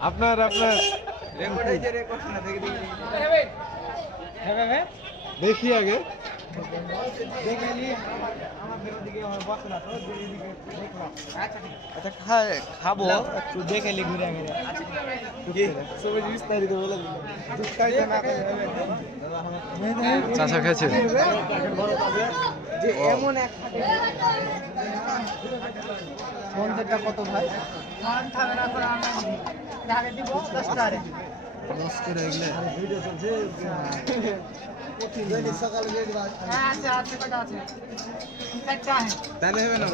আপনার আপনার। দেখি আগে। আচ্ছা খাব একটু দেখে লি ঘুরে বিস্তারিত বলে দিন খেয়েছে? যে এমন এক কত ভাই? দশ করে এগুলো ভিডিও চলছে। তাহলে হবে না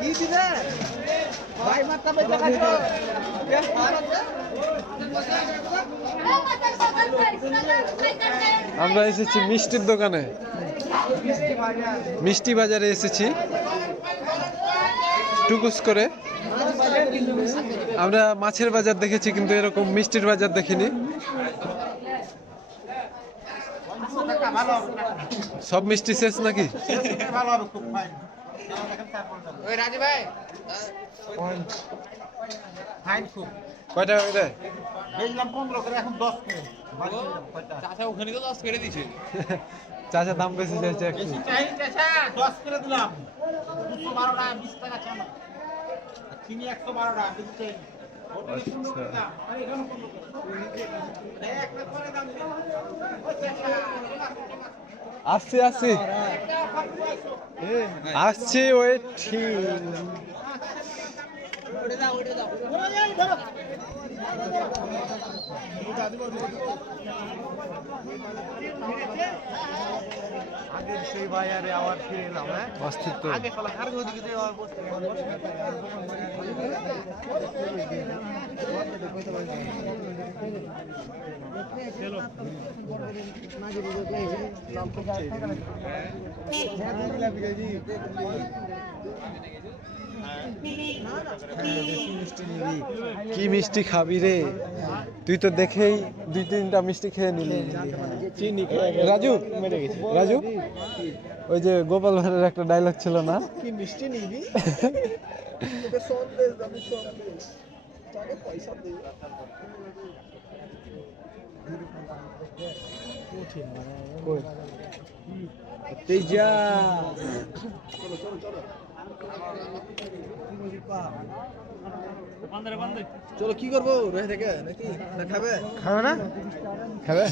কি দিবে ভাই মাত্রা বেচা খাচ্ছো। আমরা এসেছি মিষ্টির দোকানে। মিষ্টি বাজারে এসেছি। টুকুস করে। আমরা মাছের বাজার দেখেছি কিন্তু এরকম মিষ্টির বাজার দেখিনি। সব মিষ্টি শেষ নাকি? ওই রাজি ভাই ফাইন খুব কয়টা এটা বেচলাম পনেরো করে এখন দশ করে। ওখানে তো দশ কেটে দিছে চাচা দাম বেশি চাইছে একটু। দশ করে দিলাম। দুশো বারো টাকা বিশ টাকা চানা চিনি একশো বারো টাকা বেশি চাই আসছি আসছি। আসছি ঠিক আগের সেই বাজারে আবার ফিরে এলাম হ্যাঁ? অস্তিত্ব। আগে ফলা কার ওদিকে দিয়ে আবার বসতে কি মিষ্টি খাবি রে? তুই তো দেখেই দুই তিনটা মিষ্টি খেয়ে নিলি। চিনি রাজু? রাজু? ওই যে গোপাল ভাঁড়ের একটা ডায়লগ ছিল না? কি মিষ্টি নিবি? তোকে সন্দেশ দামি সন্দেশ। চলো কি করব? রয়ে থেকে নাকি? খাবে? খাবে না? খাবে?